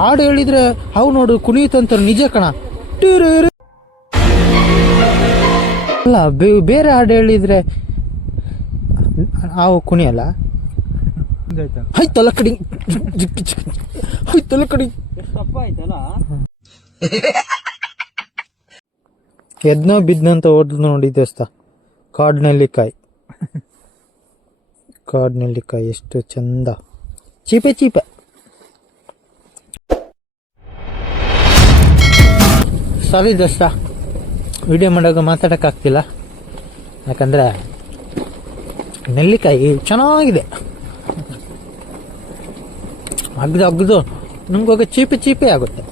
ಹಾಡು ಹೇಳಿದ್ರೆ, ಅವು ನೋಡು ಕುಣಿಯುತ್ತಂತ ನಿಜ ಕಣ. ಅಲ್ಲ ಬೇರೆ ಹಾಡು ಹೇಳಿದ್ರೆ, ಅವು ಕುಣಿಯಲ್ಲ? ಹೈತಲ್ಲ ಕಡಿ. ಆಯ್ತಲ್ಲ ಎದ್ನೋ ಬಿದ್ನಂತ ಓದ್ ನೋಡಿ ದೋಸ್ತ ಕಾಡ್ನೆಲ್ಲಿಕಾಯಿ ಕಾಡ್ನೆಲ್ಲಿಕಾಯಿ ಎಷ್ಟು ಚಂದ. ಚೀಪೆ ಚೀಪೆ. ಸಾರಿ ದೋಸ್ತ ವಿಡಿಯೋ ಮಾಡಾಗ ಮಾತಾಡೋಕ್ಕಾಗ್ತಿಲ್ಲ. ಯಾಕಂದ್ರೆ ನೆಲ್ಲಿಕಾಯಿ ಚೆನ್ನಾಗಿದೆ. ಅಗ್ದು ಅಗ್ದು ನಿಮ್ಗೋಗ ಚೀಪೆ ಚೀಪೆ ಆಗುತ್ತೆ.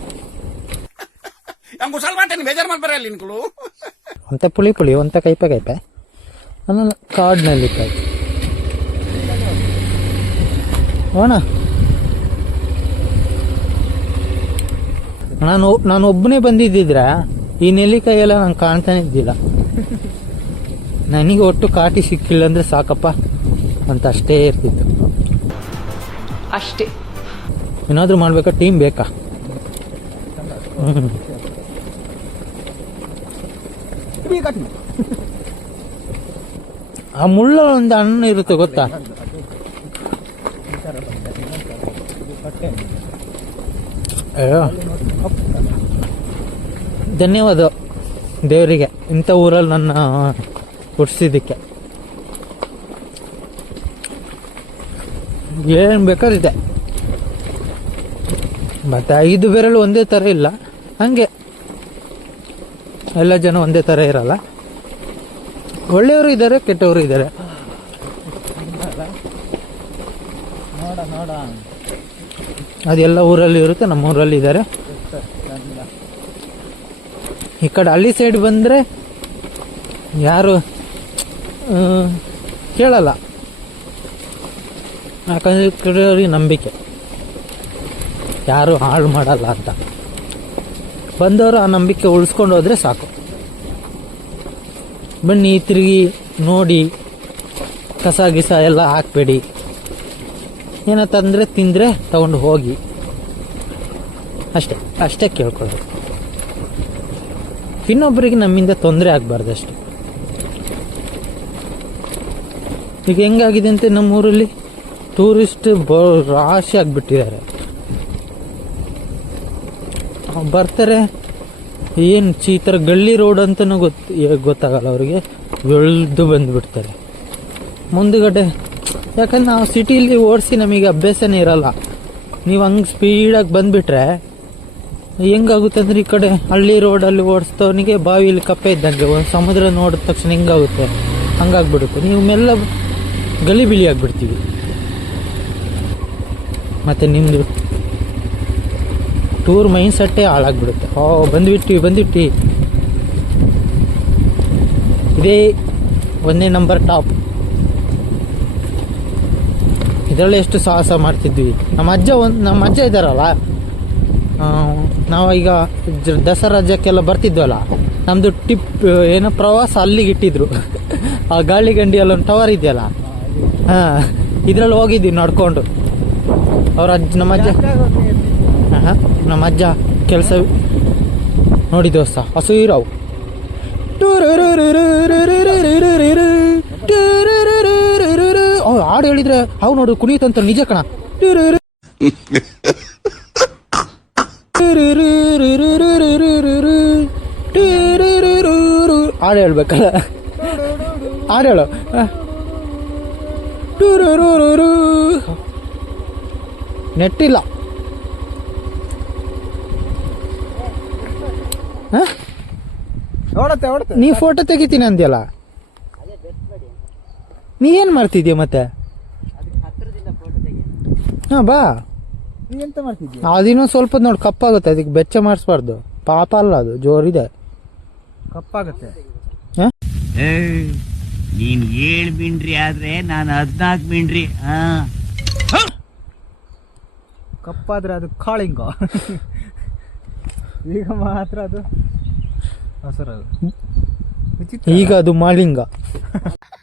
ಅಂತ ಪುಳಿ ಪುಳಿ ಅಂತ ಕೈಪೆ ಕೈಪೆ. ಆಮೇಲೆ ಕಾಡು ಕಾಯಿ ಹೋಣ. ನಾನು ನಾನು ಒಬ್ಬನೇ ಬಂದಿದ್ದಿದ್ರೆ? ಈ ನೆಲ್ಲಿಕಾಯಿ ಎಲ್ಲ ನಂಗೆ ಕಾಣ್ತಾನೆ ಇದ್ದಿಲ್ಲ. ನನಗೆ ಒಟ್ಟು ಕಾಟಿ ಸಿಕ್ಕಿಲ್ಲ ಅಂದ್ರೆ ಸಾಕಪ್ಪ ಅಂತ ಅಷ್ಟೇ ಇರ್ತಿತ್ತು. ಅಷ್ಟೇ. ಏನಾದರೂ ಮಾಡ್ಬೇಕಾ? ಟೀಮ್ ಬೇಕಾ. ಆ ಮುಳ್ಳ ಒಂದು ಅಣ್ಣ ಇರುತ್ತೆ ಗೊತ್ತಾ? ಧನ್ಯವಾದ ದೇವರಿಗೆ ಇಂಥ ಊರಲ್ಲಿ ನನ್ನ ಹುಟ್ಟಿಸಿದ್ದಕ್ಕೆ. ಏನು ಬೇಕಾದ್ರೆ ಮತ್ತೆ ಐದು ಬೆರಳು ಒಂದೇ ಥರ ಇಲ್ಲ. ಹಂಗೆ. ಎಲ್ಲ ಜನ ಒಂದೇ ಥರ ಇರಲ್ಲ. ಒಳ್ಳೆಯವರು ಇದ್ದಾರೆ, ಕೆಟ್ಟವರು ಇದ್ದಾರೆ. ನೋಡ ನೋಡ. ಅದೆಲ್ಲ ಊರಲ್ಲಿ ಇರುತ್ತೆ, ನಮ್ಮ ಊರಲ್ಲಿ ಇದ್ದಾರೆ. ಈ ಕಡೆ ಹಳ್ಳಿ ಸೈಡ್ ಬಂದರೆ ಯಾರು ಕೇಳಲ್ಲ. ಯಾಕಂದ್ರೆ ನಂಬಿಕೆ. ಯಾರು ಹಾಳು ಮಾಡಲ್ಲ ಅಂತ. ಬಂದವರು ಆ ನಂಬಿಕೆ ಉಳಿಸ್ಕೊಂಡು ಹೋದ್ರೆ ಸಾಕು. ಬನ್ನಿ, ತಿರುಗಿ, ನೋಡಿ, ಕಸ, ಗಿಸ ಎಲ್ಲ ಹಾಕ್ಬೇಡಿ. ಏನೋ ತಂದರೆ ತಿಂದರೆ ತಗೊಂಡು ಹೋಗಿ. ಅಷ್ಟೇ ಅಷ್ಟೇ ಕೇಳ್ಕೊಳ್ಳಿ ಇನ್ನೊಬ್ಬರಿಗೆ ನಮ್ಮಿಂದ ತೊಂದರೆ ಆಗಬಾರ್ದು ಅಷ್ಟೆ ಈಗ ಹೆಂಗಾಗಿದೆ ಅಂತ ನಮ್ಮೂರಲ್ಲಿ ಟೂರಿಸ್ಟ್ ಬ, ರಾಶಿ ಆಗಿಬಿಟ್ಟಿದ್ದಾರೆ. ಬರ್ತಾರೆ, ಏನು ಈ ಥರ ಗಲ್ಲಿ ರೋಡ್ ಅಂತಲೂ ಗೊತ್ತು ಗೊತ್ತಾಗಲ್ಲ ಅವರಿಗೆ. ಬೆಳೆದು ಬಂದುಬಿಡ್ತಾರೆ. ಮುಂದುಗಡೆ ಯಾಕಂದ್ರೆ ನಾವು ಸಿಟಿಲಿ ಓಡಿಸಿ ನಮಗೆ ಅಭ್ಯಾಸನೇ ಇರಲ್ಲ. ನೀವು ಹಂಗೆ ಸ್ಪೀಡಾಗಿ ಬಂದುಬಿಟ್ರೆ ಹೆಂಗಾಗುತ್ತೆ ಅಂದರೆ ಈ ಕಡೆ ಹಳ್ಳಿ ರೋಡಲ್ಲಿ ಓಡಿಸ್ತವನಿಗೆ ಬಾವಿಲಿ ಕಪ್ಪೆ ಇದ್ದಂಗೆ ಒಂದು ಸಮುದ್ರ ನೋಡಿದ ತಕ್ಷಣ ಹೆಂಗಾಗುತ್ತೆ? ಹಂಗಾಗ್ಬಿಡುತ್ತೆ. ನೀವು ಮೆಲ್ಲ ಗಲಿಬಿಲಿ ಆಗಿಬಿಡ್ತೀವಿ. ಮತ್ತು ನಿಮ್ಮದು ಟೂರ್ ಮೈಂಡ್ ಸೆಟ್ಟೇ ಹಾಳಾಗ್ಬಿಡುತ್ತೆ. ಓ, ಬಂದ್ಬಿಟ್ಟಿ ಬಂದ್ಬಿಟ್ಟಿ. ಇದೇ ಒಂದೇ ನಂಬರ್ ಟಾಪ್. ಇದರಲ್ಲಿ ಎಷ್ಟು ಸಾಹಸ ಮಾಡ್ತಿದ್ವಿ ನಮ್ಮ ಅಜ್ಜ ಒಂದು ನಮ್ಮ ಅಜ್ಜ ಇದ್ದಾರಲ್ಲ ನಾವೀಗ ದಸರಾ ರಾಜ್ಯಕ್ಕೆಲ್ಲ ಬರ್ತಿದ್ವಲ್ಲ ನಮ್ಮದು ಟಿಪ್ ಏನೋ ಪ್ರವಾಸ ಅಲ್ಲಿಗೆ ಇಟ್ಟಿದ್ರು ಆ ಗಾಳಿ ಗಂಡಿಯಲ್ಲಿ ಒಂದು ಟವರ್ ಇದೆಯಲ್ಲ ಹಾಂ ಇದರಲ್ಲಿ ಹೋಗಿದ್ವಿ ನಡ್ಕೊಂಡು ಅವ್ರ ಅಜ್ಜ ನಮ್ಮ ಅಜ್ಜ ಹಾಂ ನಮ್ಮ ಅಜ್ಜ ಕೆಲಸ ನೋಡಿ ದೋಸ್ತ ಹಸುರವು ಹಾಡು ಹೇಳಿದ್ರೆ ಅವು ನೋಡು ಕುಣಿಯುತ್ತಂತ ನಿಜ ಕಣ. ಹಾಡು ಹೇಳ್ಬೇಕಲ್ಲ. ಹಾಡು ಹೇಳು. ನೆಟ್ಟಿಲ್ಲ. ನೀ ಫೋಟೋ ತೆಗಿತೀನಿ ಅಂದ್ಯಲ್ಲ. ನೀ ಏನ್ ಮಾಡ್ತಿದ್ಯ ಮತ್ತೆ? ಹಾ ಬಾ. ಎಂತ ಮಾಡ್ತಿದ್ಯ? ಅದಿನ್ನೊಂದು ಸ್ವಲ್ಪ ನೋಡಿ ಕಪ್ಪಾಗುತ್ತೆ ಅದಕ್ಕೆ ಬೆಚ್ಚ ಮಾಡಿಸ್ಬಾರ್ದು. ಪಾಪ ಅಲ್ಲ ಅದು ಜೋರಿದೆ. ಕಪ್ಪಾಗತ್ತೆ. ನೀನ್ ಏಳ್ ಮಿಂಡ್ರಿ ಆದ್ರೆ ನಾನು ಹದ್ನಾಲ್ಕು ಮಿಂಡ್ರಿ ಹಾ? ಕಪ್ಪಾದ್ರೆ ಅದು ಕಾಳಿಂಗ. ಈಗ ಮಾತ್ರ ಅದು ಹಸರದು ಈಗ ಅದು ಮಾಳಿಂಗ.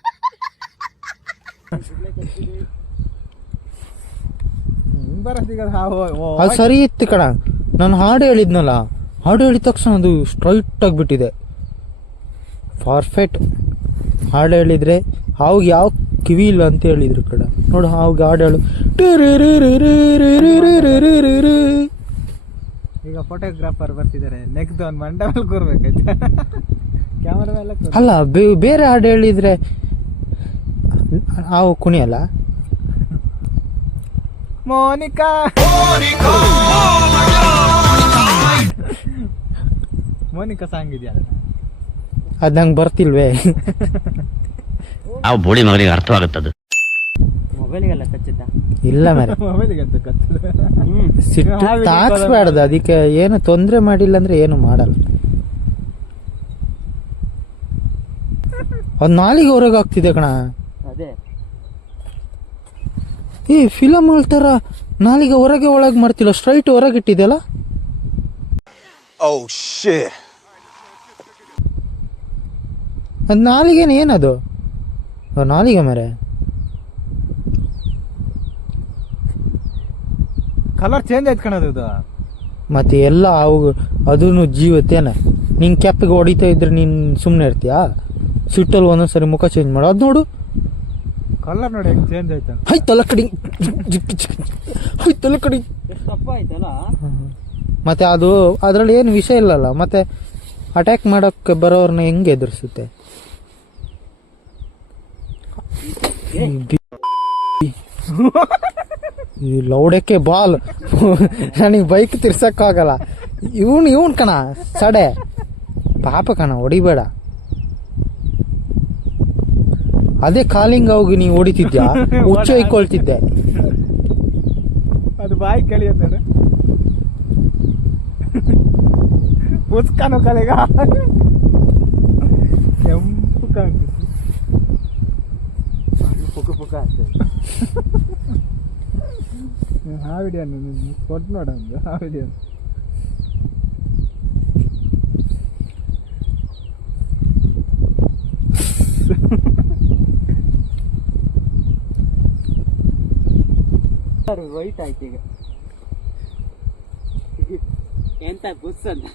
ಅದು ಸರಿ ಇತ್ತು ಕಣ. ನಾನು ಹಾಡು ಹೇಳಿದ್ನಲ್ಲ ಹಾಡು ಹೇಳಿದ ತಕ್ಷಣ ಅದು ಸ್ಟ್ರೈಟ್ ಆಗಿಬಿಟ್ಟಿದೆ ಪರ್ಫೆಕ್ಟ್ ಹಾಡು ಹೇಳಿದ್ರೆ ಹಾವು ಯಾವ ಕಿವಿ ಇಲ್ಲ ಅಂತ ಹೇಳಿದ್ರು ಕಡ ನೋಡು ಹಾವು ಹಾಡು ಹೇಳು. ಈಗ ಫೋಟೋಗ್ರಾಫರ್ ಬರ್ತಿದ್ದಾರೆ ನೆಕ್ಸ್ಟ್ ಒಂದು ಮಂಡಲ್ ಕೂರ್ಬೇಕಾಯ್ತು? ಕ್ಯಾಮ್ರಾ ಅಲ್ಲ ಬೇರೆ ಹಾಡು ಹೇಳಿದ್ರೆ ಹಾವು ಕುಣಿಯಲ್ಲ? ಮೋನಿಕಾ! ಮೋನಿಕಾ! ಸಾಂಗ್ ಇದೆಯಲ್ಲ ಅದು ನಂಗೆ ಬರ್ತಿಲ್ವೇ? ಅವು ಬೋಳಿ ಮಗನಿಗೆ ಅರ್ಥವಾಗುತ್ತದು. ಮೊಬೈಲಿಗೆಲ್ಲ ಕಚ್ಚಿದ್ದ? ಇಲ್ಲ ಮರೆ. ಮೊಬೈಲಿಗೆ ಅಂತ ಸಿಟ್ಟು ತಾಕ್ಸ್ಬಾರ್ದು. ಅದಕ್ಕೆ ಏನು ತೊಂದರೆ ಮಾಡಿಲ್ಲ ಅಂದ್ರೆ ಏನು ಮಾಡಲ್ಲ. ಒಂದ್ ನಾಲಿಗೆ ಹೊರಗೆ ಆಗ್ತಿದೆ ಕಣ. ಈ ಫಿಲಮ್ ಥರ ನಾಲಿಗೆ ಹೊರಗೆ ಒಳಗೆ ಮಾಡ್ತಿಲ್ಲ ಸ್ಟ್ರೈಟ್ ಹೊರಗೆ ಇಟ್ಟಿದೆಯಲ್ಲ? Oh. ಅದು ನಾಲಿಗೆನ ಏನದು? ಅದು ನಾಲಿಗೆ ಮರೆ. ಕಲರ್ ಚೇಂಜ್ ಆಯ್ತು ಕಣದು ಇದು. ಮತ್ತೆ ಎಲ್ಲ ಅವು ಅದೂ ಜೀವತ್ತೇನ ನಿನ್ ಕೆಪ್ಪಿಗೆ ಹೊಡಿತಾ ಇದ್ರೆ ನೀನು ಸುಮ್ಮನೆ ಇರ್ತೀಯಾ? ಸಿಟ್ಟಲ್ಲಿ ಒಂದೊಂದ್ಸರಿ ಮುಖ ಚೇಂಜ್ ಮಾಡು. ಅದು ನೋಡು. ಕಲರ್ ನೋಡಿ ಹೆಂಗ್ ಚೇಂಜ್ ಆಯ್ತಾ. ಹೈ ತಲೆ ಕಡಿ. ಹೈ ತಲೆ ಕಡಿ. ಎಷ್ಟು ತಪ್ಪ ಆಯ್ತಲ್ಲ? ಮತ್ತೆ ಅದು ಅದರಲ್ಲಿ ಏನು ವಿಷಯ ಇಲ್ಲಲ್ಲ ಮತ್ತೆ ಅಟ್ಯಾಕ್ ಮಾಡೋಕ್ಕೆ ಬರೋರ್ನ ಹೆಂಗೆ ಎದುರಿಸುತ್ತೆ? ಈ ಲೌಡಕ್ಕೆ ಬಾಲ್. ನನಗೆ ಬೈಕ್ ತಿರ್ಸಕ್ಕಾಗಲ್ಲ. ಇವನ್ ಇವನ್ ಕಣ ಸಡೆ. ಪಾಪ ಕಣ ಹೊಡಿಬೇಡ. ಅದೇ ಕಾಲಿಂಗ್ ಹೋಗಿ ನೀವು ಹೊಡಿತಿದ್ಯಾ ಹುಚ್ಚ ಇಕ್ಕೊಳ್ತಿದ್ದೆ ಅದು ಬಾಯಿ ಕಳಿಯೋದು ಮುಸ್ಕಾನು ಪುಸ್ಕನು ಕಲೆಗ ಕೆಂಪು ಕಾಣ್ತಿತ್ತು ಪುಕ ಪುಕ ಆಗ್ತದೆ. ಆ ವಿಡಿಯೋ ಕೊಟ್ಟು ನೋಡ ಒಂದು ಆ ವಿಡಿಯೋ ವೈಟ್ ಆಯ್ತು ಈಗ. ಎಂತ ಬುಸ್ ಅಂತ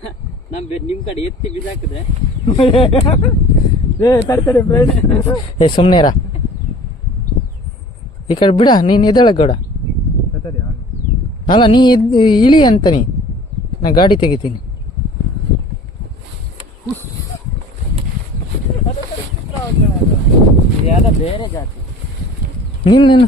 ನಮ್ ನಿಮ್ ಕಡೆ ಎತ್ತಿ ಬಿಸಾಕಿದೆ ಏ ತಡ್ತಾರೆ ಫ್ರೆಂಡ್ ಏ ಸುಮ್ಮನೆ ರಾ ಈ ಕಡೆ ಬಿಡ ನೀನ್ ಎದಳ ಗೌಡ. ಅಲ್ಲ ನೀ ಇಳಿ ಅಂತ ನೀ. ನಾ ಗಾಡಿ ತೆಗಿತೀನಿ. ಯಾವ್ದೋ ಬೇರೆ ಜಾತಿ. ನೀನು.